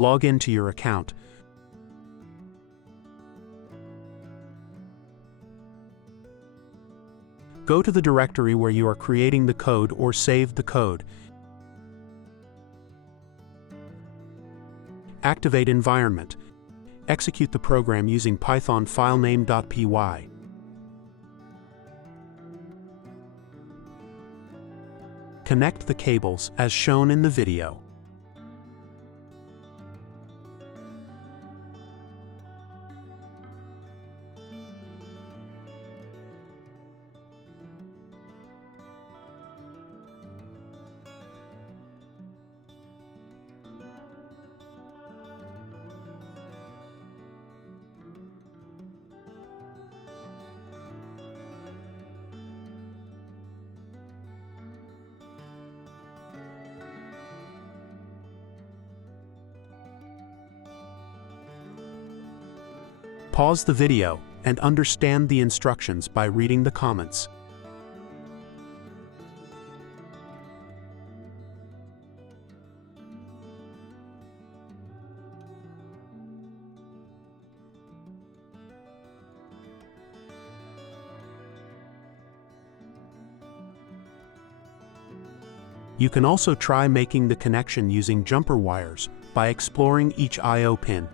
Log into your account. Go to the directory where you are creating the code or save the code. Activate environment. Execute the program using Python filename.py. Connect the cables as shown in the video. Pause the video and understand the instructions by reading the comments. You can also try making the connection using jumper wires by exploring each I/O pin.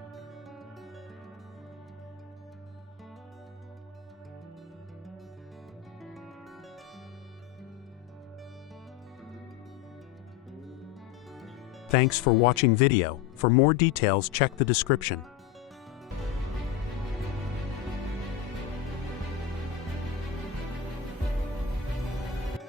Thanks for watching video. For more details, check the description.